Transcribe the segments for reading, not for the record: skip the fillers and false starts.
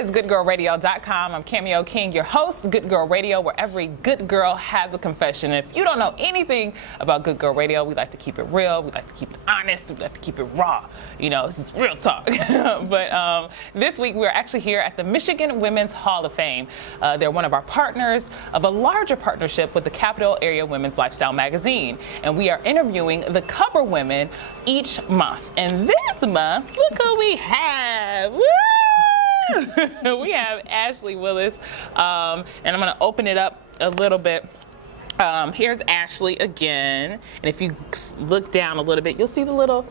is goodgirlradio.com. I'm Cameo King, your host, Good Girl Radio, where every good girl has a confession. If you don't know anything about Good Girl Radio, we like to keep it real, we like to keep it honest, we like to keep it raw. You know, this is real talk. But this week we're actually here at the Michigan Women's Hall of Fame. They're one of our partners of a larger partnership with the Capital Area Women's Lifestyle magazine. And we are interviewing the cover women each month. And this month, look who we have. Woo! We have Ashlee Willis, and I'm going to open it up a little bit. Here's Ashlee again, and if you look down a little bit, you'll see the little,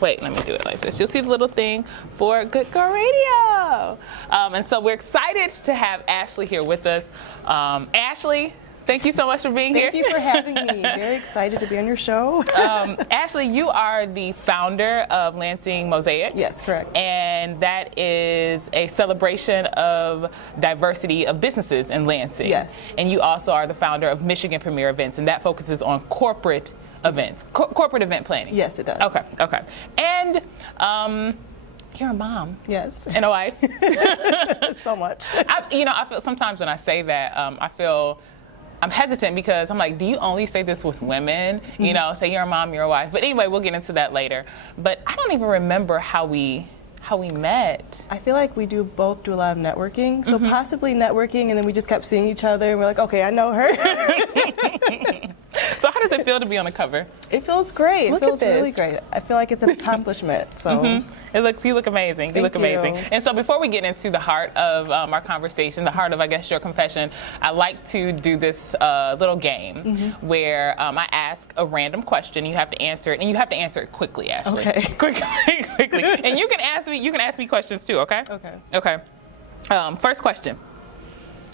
wait, let me do it like this. You'll see the little thing for Good Girl Radio. And so we're excited to have Ashlee here with us. Ashlee, thank you so much for being here. Thank you for having me. Very excited to be on your show. Ashlee, you are the founder of Lansing Mosaic. Yes, correct. And that is a celebration of diversity of businesses in Lansing. Yes. And you also are the founder of Michigan Premier Events, and that focuses on corporate events, corporate event planning. Yes, it does. Okay. And you're a mom. Yes. And a wife. So much. I feel sometimes when I say that, I'm hesitant because I'm like, do you only say this with women? Mm-hmm. You know, say you're a mom, you're a wife. But anyway, we'll get into that later. But I don't even remember how we met. I feel like we both do a lot of networking. So possibly networking, and then we just kept seeing each other, and we're like, okay, I know her. So how does it feel to be on the cover? It feels great. Look it feels at this. really great. I feel like it's an accomplishment. So You look amazing. You look amazing. And so before we get into the heart of our conversation, the heart of, I guess, your confession, I like to do this little game where I ask a random question. You have to answer it, and you have to answer it quickly, Ashlee. Okay. Quickly. And you can ask me questions too. Okay. Okay. First question.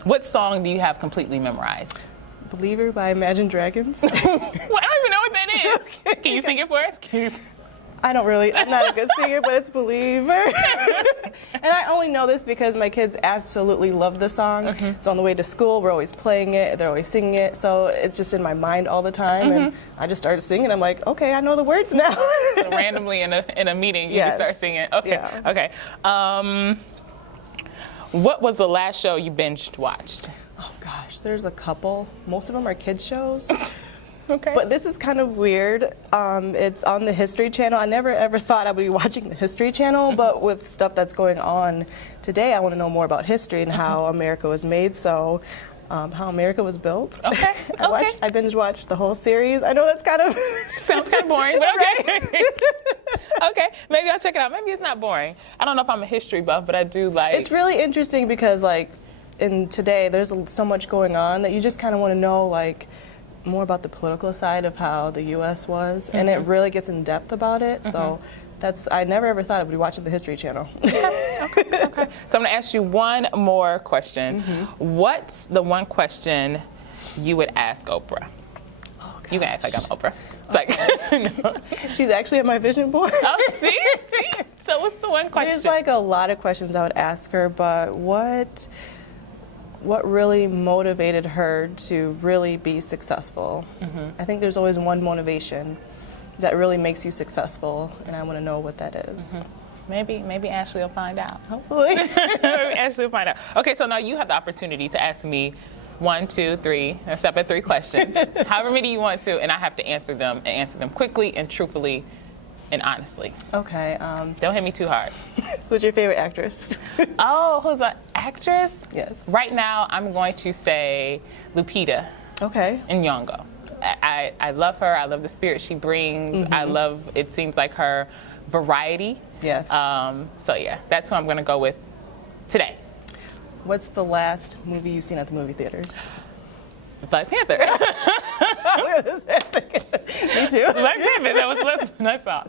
What song do you have completely memorized? Believer by Imagine Dragons. Well, I don't even know what that is. Okay. Can you sing it for us? I'm not a good singer, but it's Believer. And I only know this because my kids absolutely love the song. So on the way to school, we're always playing it, they're always singing it, so it's just in my mind all the time. And I just started singing, I'm like, okay, I know the words now. So randomly in a meeting, you just start singing. Okay. Yeah. Okay. What was the last show you binged watched? Oh gosh, there's a couple. Most of them are kids shows. Okay. But this is kind of weird. It's on the History Channel. I never ever thought I would be watching the History Channel, but with stuff that's going on today, I want to know more about history and how America was made. So, how America was built. Okay. I binge watched the whole series. I know that's kind of sounds kind of boring, but okay. Okay, maybe I'll check it out. Maybe it's not boring. I don't know if I'm a history buff, but I do like. It's really interesting because in today there's so much going on that you just kind of want to know more about the political side of how the U.S. was, and it really gets in depth about it. So I never ever thought I would be watching the History Channel. Okay. So I'm going to ask you one more question. What's the one question you would ask Oprah? Oh, you can act like I'm Oprah. It's like, no. She's actually on my vision board. Oh, see? So what's the one question? There's a lot of questions I would ask her, but what really motivated her to really be successful? I think there's always one motivation that really makes you successful, and I want to know what that is. Maybe Ashlee will find out. Hopefully. Maybe Ashlee will find out. Okay, so now you have the opportunity to ask me 1, 2, 3, or stop at 3 questions, however many you want to, and I have to answer them quickly and truthfully and honestly. Okay. Don't hit me too hard. Who's your favorite actress? Oh, who's my actress? Yes. Right now, I'm going to say Lupita. Okay. Nyong'o. I love her. I love the spirit she brings. I love, it seems like her variety. Yes. So yeah, that's who I'm going to go with today. What's the last movie you've seen at the movie theaters? Black Panther. Me too. Black Panther. That was the last one I saw.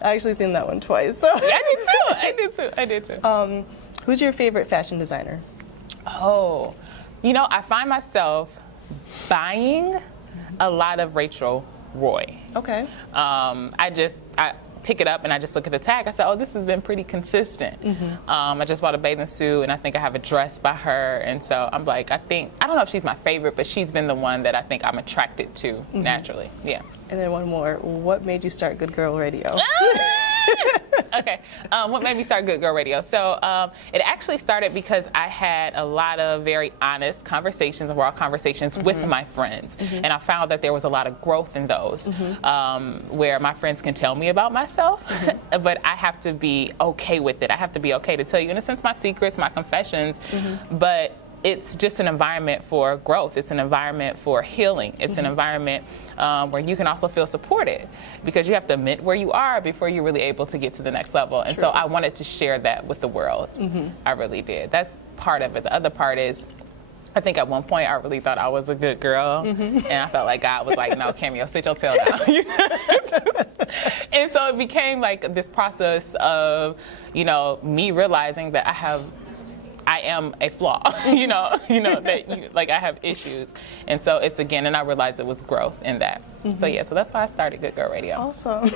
I actually seen that one twice. So. I did too. Who's your favorite fashion designer? Oh, I find myself buying a lot of Rachel Roy. Okay. I pick it up and I just look at the tag. I said, oh, this has been pretty consistent. I just bought a bathing suit and I think I have a dress by her. And so I'm like, I don't know if she's my favorite, but she's been the one that I think I'm attracted to naturally. Yeah. And then one more. What made you start Good Girl Radio? Okay. What made me start Good Girl Radio? So it actually started because I had a lot of very honest conversations, raw conversations with my friends. And I found that there was a lot of growth in those, where my friends can tell me about myself, but I have to be okay with it. I have to be okay to tell you, in a sense, my secrets, my confessions, but it's just an environment for growth. It's an environment for healing. It's an environment where you can also feel supported, because you have to admit where you are before you're really able to get to the next level. And so I wanted to share that with the world. I really did. That's part of it. The other part is, I think at one point I really thought I was a good girl, and I felt like God was like, no, Cameo, sit your tail down. And so it became like this process of, me realizing that I am a flaw, that like I have issues. And so it's and I realized it was growth in that. So so that's why I started Good Girl Radio. Awesome.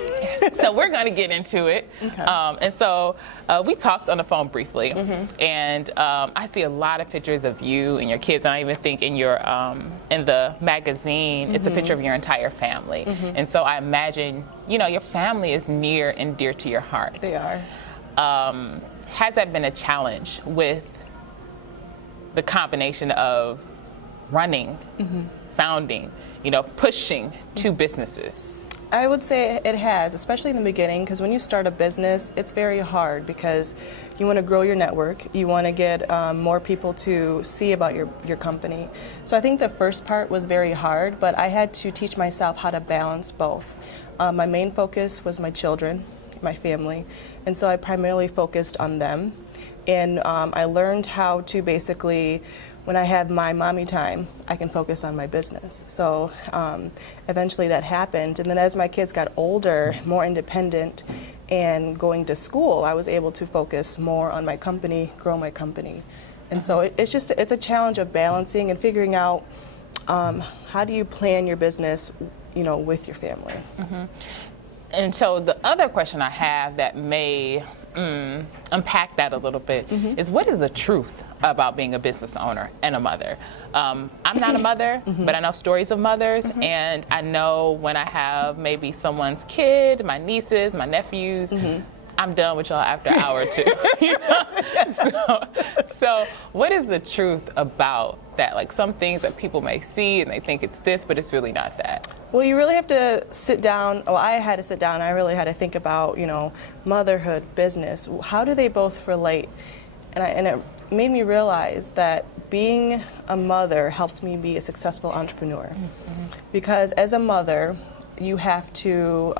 So we're going to get into it. Okay. And so we talked on the phone briefly, and I see a lot of pictures of you and your kids, and I even think in your in the magazine, it's a picture of your entire family. And so I imagine, your family is near and dear to your heart. They are. Has that been a challenge with the combination of running, founding, pushing two businesses? I would say it has, especially in the beginning, because when you start a business, it's very hard because you want to grow your network, you want to get more people to see about your company. So I think the first part was very hard, but I had to teach myself how to balance both. My main focus was my children, my family, and so I primarily focused on them. And I learned how to basically, when I have my mommy time, I can focus on my business. So eventually that happened. And then as my kids got older, more independent, and going to school, I was able to focus more on my company, grow my company. And so it's a challenge of balancing and figuring out how do you plan your business, with your family. And so the other question I have that may unpack that a little bit is, what is the truth about being a business owner and a mother? I'm not a mother, but I know stories of mothers, and I know when I have maybe someone's kid, my nieces, my nephews, I'm done with y'all after an hour or two. So what is the truth about that? Like, some things that people may see and they think it's this, but it's really not that. Well, you really have to sit down. Well, I had to sit down. I really had to think about, motherhood, business. How do they both relate? And it made me realize that being a mother helps me be a successful entrepreneur. Because as a mother, you have to,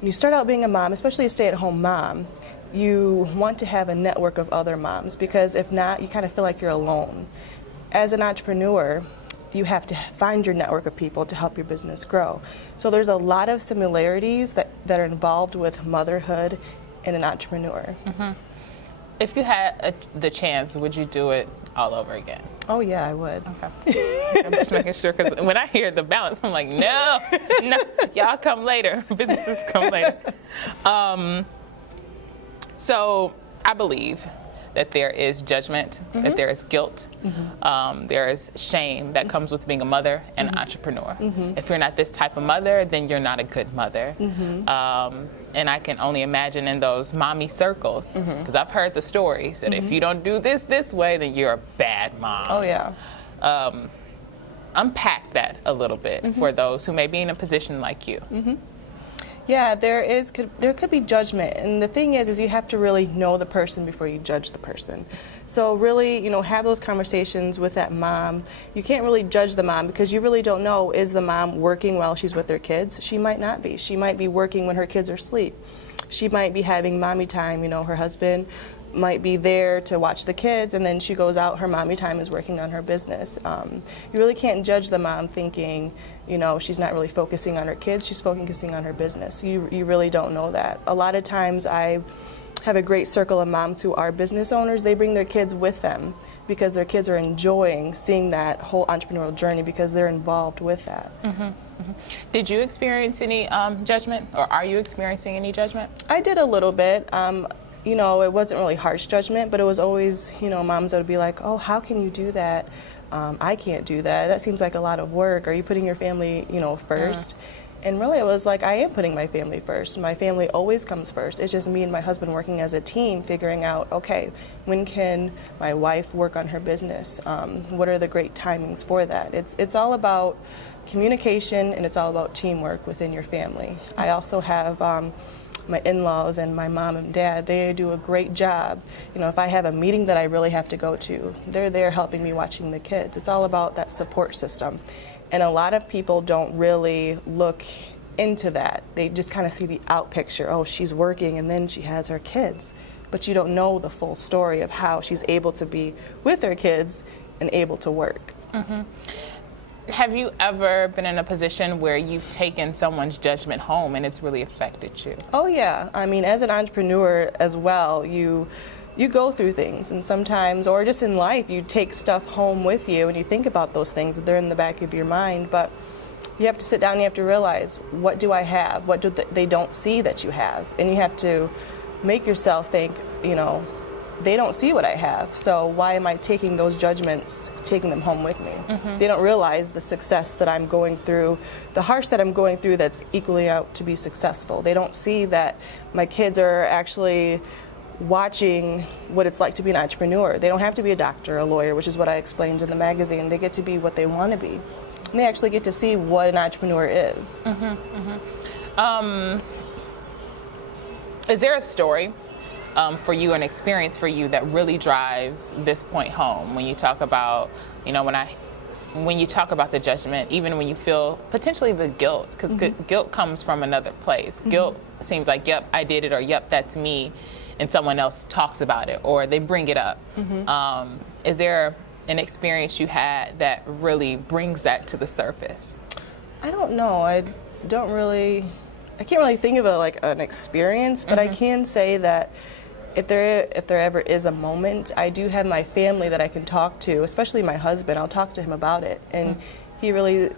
you start out being a mom, especially a stay-at-home mom, you want to have a network of other moms, because if not, you kind of feel like you're alone. As an entrepreneur, you have to find your network of people to help your business grow. So there's a lot of similarities that are involved with motherhood and an entrepreneur. If you had the chance, would you do it all over again? Oh yeah, I would. Okay. I'm just making sure, because when I hear the balance, I'm like, no, y'all come later. Businesses come later. So I believe that there is judgment, that there is guilt, there is shame that comes with being a mother and an entrepreneur. If you're not this type of mother, then you're not a good mother. And I can only imagine in those mommy circles, because I've heard the stories that if you don't do this way, then you're a bad mom. Oh yeah. Unpack that a little bit for those who may be in a position like you. Yeah, there could be judgment, and the thing is you have to really know the person before you judge the person. So really, have those conversations with that mom. You can't really judge the mom because you really don't know, is the mom working while she's with her kids? She might not be. She might be working when her kids are asleep. She might be having mommy time. Her husband might be there to watch the kids, and then she goes out, her mommy time is working on her business. You really can't judge the mom thinking, she's not really focusing on her kids, she's focusing on her business. You really don't know that. A lot of times I have a great circle of moms who are business owners. They bring their kids with them because their kids are enjoying seeing that whole entrepreneurial journey because they're involved with that. Did you experience any judgment, or are you experiencing any judgment? I did a little bit. It wasn't really harsh judgment, but it was always, moms that would be like, oh, how can you do that? I can't do that. That seems like a lot of work. Are you putting your family, first? And really, it was like, I am putting my family first. My family always comes first. It's just me and my husband working as a team, figuring out, okay, when can my wife work on her business? What are the great timings for that? It's all about communication, and it's all about teamwork within your family. I also have my in-laws and my mom and dad. They do a great job. You know, if I have a meeting that I really have to go to, they're there helping me, watching the kids. It's all about that support system. And a lot of people don't really look into that. They just kind of see the out picture. Oh, she's working and then she has her kids. But you don't know the full story of how she's able to be with her kids and able to work. Mm-hmm. Have you ever been in a position where you've taken someone's judgment home and it's really affected you? Oh yeah, I mean, as an entrepreneur as well, you go through things, and sometimes, or just in life, you take stuff home with you and you think about those things, they're in the back of your mind, but you have to sit down and you have to realize, what do I have? What do they don't see that you have? And you have to make yourself think, you know, they don't see what I have, so why am I taking those judgments, taking them home with me? Mm-hmm. They don't realize the success that I'm going through, the harsh that I'm going through that's equally out to be successful. They don't see that my kids are actually watching what it's like to be an entrepreneur. They don't have to be a doctor, a lawyer, which is what I explained in the magazine. They get to be what they want to be. And they actually get to see what an entrepreneur is. Mm-hmm, mm-hmm. Is there a story for you, an experience for you that really drives this point home when you talk about, you know, when you talk about the judgment, even when you feel potentially the guilt, because mm-hmm. guilt comes from another place. Mm-hmm. Guilt seems like, yep, I did it, or yep, that's me, and someone else talks about it, or they bring it up. Mm-hmm. Is there an experience you had that really brings that to the surface? I don't know. I can't really think of like an experience, but mm-hmm. I can say that if there ever is a moment, I do have my family that I can talk to, especially my husband. I'll talk to him about it, and mm-hmm. he really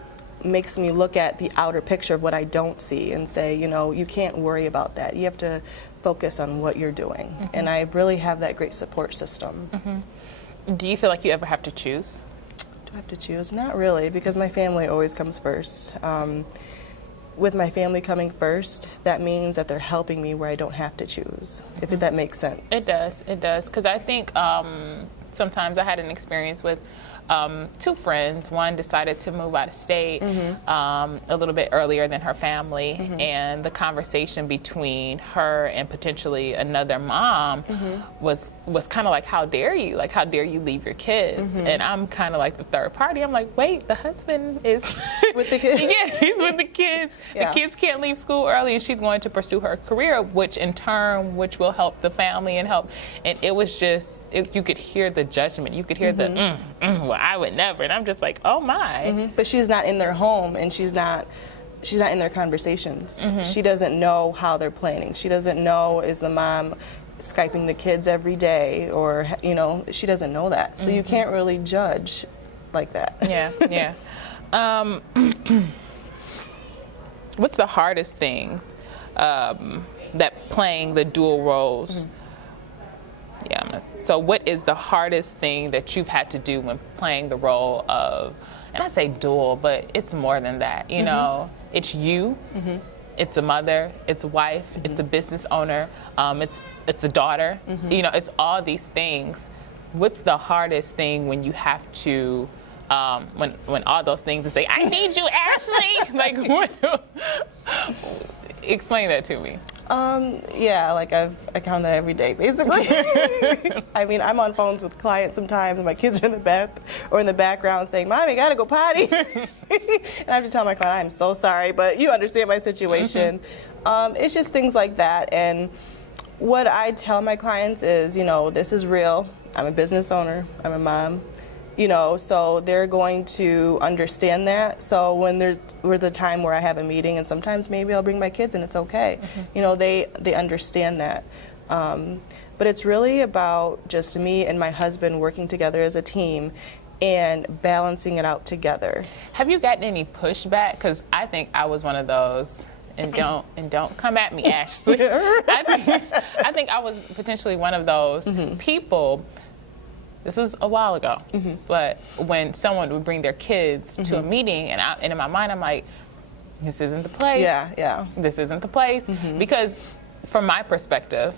makes me look at the outer picture of what I don't see and say, you know, you can't worry about that. You have to focus on what you're doing. Mm-hmm. And I really have that great support system. Mm-hmm. Do you feel like you ever have to choose? Do I have to choose? Not really, because my family always comes first. With my family coming first, that means that they're helping me where I don't have to choose, if that makes sense. It does, because I think sometimes I had an experience with two friends. One decided to move out of state mm-hmm. A little bit earlier than her family, mm-hmm. and the conversation between her and potentially another mom mm-hmm. was kind of like, how dare you? Like, how dare you leave your kids? Mm-hmm. And I'm kind of like the third party. I'm like, wait, the husband is with the kids. Yeah, he's with the kids. Yeah. The kids can't leave school early, and she's going to pursue her career, which will help the family and help. And it was just, you could hear the judgment. You could hear mm-hmm. the, well, I would never. And I'm just like, oh my. Mm-hmm. But she's not in their home, and she's not in their conversations. Mm-hmm. She doesn't know how they're planning. She doesn't know, is the mom Skyping the kids every day, or, you know, she doesn't know that. So mm-hmm. you can't really judge like that. Yeah, yeah. What's the hardest thing that playing the dual roles? Mm-hmm. Yeah. So what is the hardest thing that you've had to do when playing the role of, and I say dual, but it's more than that, you mm-hmm. know, it's you, mm-hmm. it's a mother, it's a wife, mm-hmm. it's a business owner, it's a daughter, mm-hmm. you know, it's all these things. What's the hardest thing when you have to, when all those things and say, I need you, Ashlee, like, what, explain that to me. Yeah, like I count that every day, basically. I mean, I'm on phones with clients sometimes, and my kids are in the background saying, "Mommy, gotta go potty," and I have to tell my client, "I'm so sorry, but you understand my situation." Mm-hmm. It's just things like that, and what I tell my clients is, you know, this is real. I'm a business owner. I'm a mom. You know, so they're going to understand that. So when there's the time where I have a meeting, and sometimes maybe I'll bring my kids and it's okay. Mm-hmm. You know, they understand that. But it's really about just me and my husband working together as a team and balancing it out together. Have you gotten any pushback? Because I think I was one of those. And don't come at me, Ashlee. I think I was potentially one of those mm-hmm. people. This was a while ago, mm-hmm. but when someone would bring their kids mm-hmm. to a meeting, and in my mind, I'm like, this isn't the place. Yeah. This isn't the place. Because from my perspective,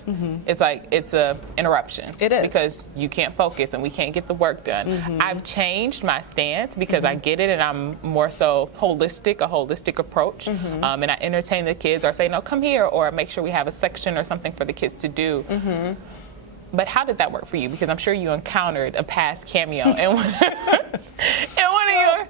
it's like it's a interruption. It is. Because you can't focus and we can't get the work done. I've changed my stance because I get it, and I'm more so a holistic approach. And I entertain the kids or say, no, come here, or make sure we have a section or something for the kids to do. But how did that work for you? Because I'm sure you encountered a past cameo in one of your...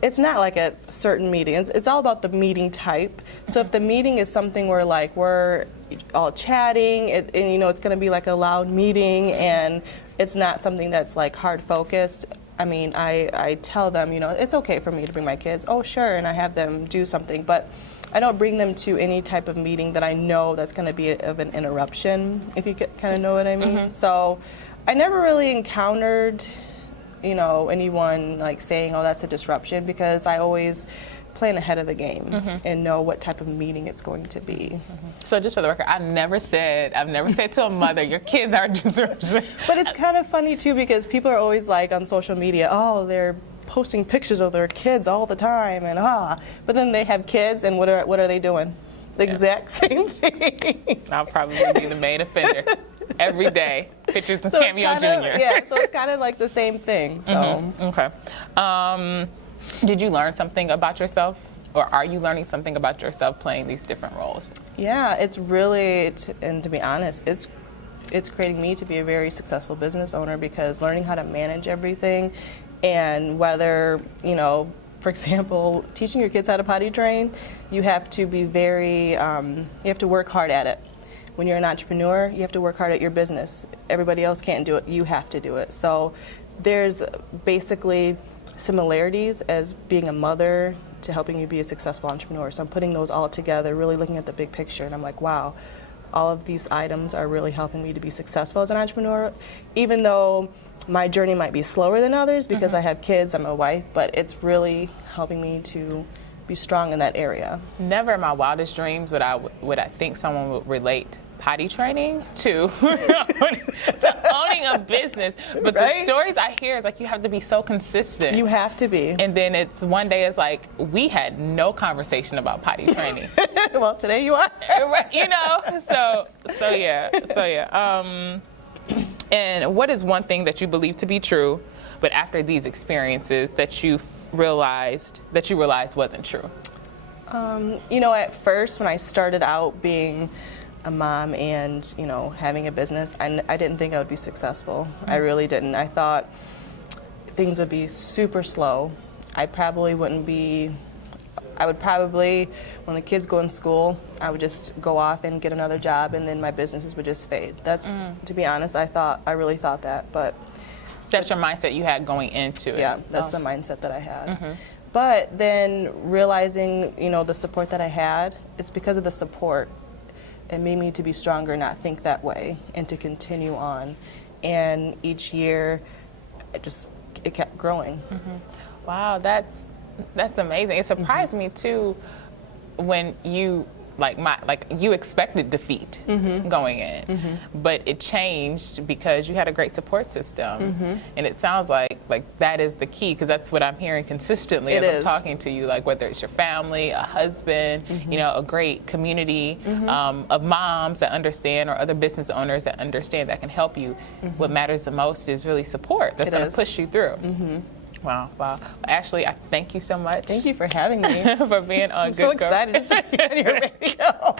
It's not like a certain meeting. It's all about the meeting type. So if the meeting is something where like we're all chatting, and it's going to be like a loud meeting, and it's not something that's like hard focused. I mean, I tell them, it's okay for me to bring my kids. Oh, sure, and I have them do something, but I don't bring them to any type of meeting that I know that's going to be of an interruption, if you kind of know what I mean. So I never really encountered anyone like saying, oh, that's a disruption, because I always plan ahead of the game and know what type of meeting it's going to be. So just for the record, I've never said to a mother, your kids are a disruption. But it's kind of funny too, because people are always like on social media, oh, they're posting pictures of their kids all the time, and but then they have kids, and what are they doing? The exact same thing. I'll probably be the main offender. Every day, pictures of Cameo Jr. Yeah, so it's kind of like the same thing. So. Okay. Did you learn something about yourself, or are you learning something about yourself playing these different roles? Yeah, it's really, and to be honest, it's creating me to be a very successful business owner, because learning how to manage everything, and whether, for example, teaching your kids how to potty train, you have to be you have to work hard at it. When you're an entrepreneur, you have to work hard at your business. Everybody else can't do it, you have to do it. So there's basically similarities as being a mother to helping you be a successful entrepreneur. So I'm putting those all together, really looking at the big picture, and I'm like, wow, all of these items are really helping me to be successful as an entrepreneur, even though my journey might be slower than others because I have kids, I'm a wife, but it's really helping me to be strong in that area. Never in my wildest dreams would I think someone would relate potty training to owning a business. But the stories I hear is like you have to be so consistent. You have to be. And then it's one day it's like we had no conversation about potty training. Well, today you are. So yeah. And what is one thing that you believe to be true, but after these experiences that you realized wasn't true? At first when I started out being a mom and, having a business, I didn't think I would be successful. I really didn't. I thought things would be super slow. I would probably, when the kids go in school, I would just go off and get another job, and then my businesses would just fade. That's, to be honest, I really thought that, but. That's your mindset you had going into it? Yeah, that's the mindset that I had. But then realizing, the support that I had, it's because of the support. It made me to be stronger, not think that way, and to continue on. And each year, it kept growing. Wow, that's amazing. It surprised me too when you you expected defeat going in, but it changed because you had a great support system, and it sounds like that is the key, because that's what I'm hearing consistently as I'm talking to you, like whether it's your family, a husband, a great community of moms that understand, or other business owners that understand, that can help you. What matters the most is really support that's going to push you through. Wow. Ashlee, I thank you so much. Thank you for having me. For being on I'm Good so Girl. excited just to be on your radio.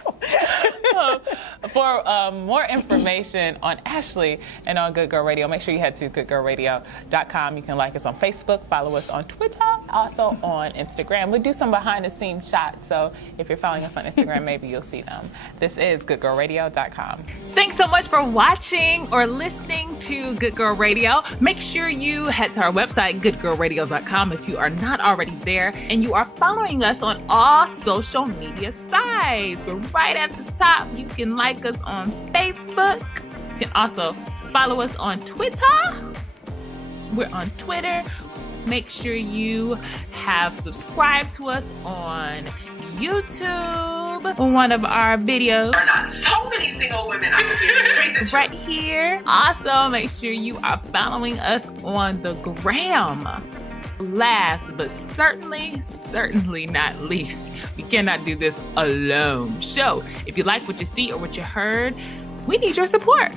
For more information on Ashlee and on Good Girl Radio, make sure you head to goodgirlradio.com. You can like us on Facebook, follow us on Twitter, also on Instagram. We do some behind-the-scenes shots, so if you're following us on Instagram, maybe you'll see them. This is goodgirlradio.com. Thanks so much for watching or listening to Good Girl Radio. Make sure you head to our website, goodgirlradio.com, if you are not already there, and you are following us on all social media sites. We're right at the top. You can like us on Facebook. You can also follow us on Twitter. We're on Twitter. Make sure you have subscribed to us on YouTube. One of our videos. There are not so many single women out here. Right here. Also, make sure you are following us on the gram. Last, but certainly not least, we cannot do this alone. So if you like what you see or what you heard, we need your support.